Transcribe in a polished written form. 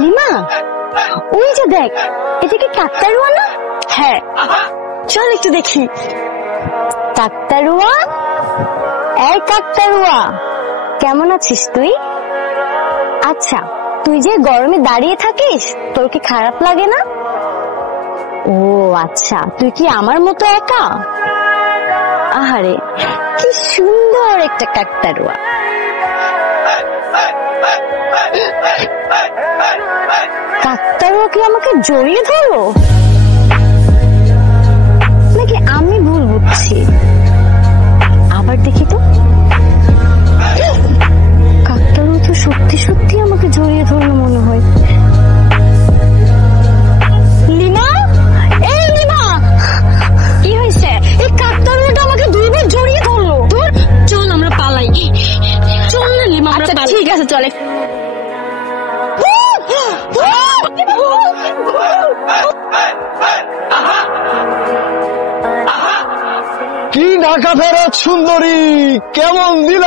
Lima, ওই যে দেখ, এটা কি কাকতাড়ুয়া না? হ্যাঁ, চল একটু দেখি। কাকতাড়ুয়া, এই কাকতাড়ুয়া, কেমন আছিস তুই? আচ্ছা, তুই যে গরমে দাঁড়িয়ে থাকিস, তোর কি খারাপ লাগে না? ও আচ্ছা, তুই কি আমার মতো একা? আহারে, কি সুন্দর একটা কাকতাড়ুয়া। কাকতাড়ুয়া কি আমাকে জড়িয়ে ধরো, নাকি আমি ভুল বুঝছি? আবার দেখি তো। কাকতাড়ুয়া তো সত্যি সত্যি আমাকে জড়িয়ে ধরলো মনে হয়। লিমা, এই লিমা, কি হয়েছে? এই কাকতাড়ুয়াটা আমাকে দুইবার জড়িয়ে ধরলো। তোর চল আমরা পালাই। চল না লিমা, আমরা পালাই। ঠিক আছে, চলে। কি ঢাকা ফেরত সুন্দরী, কেমন দিলা?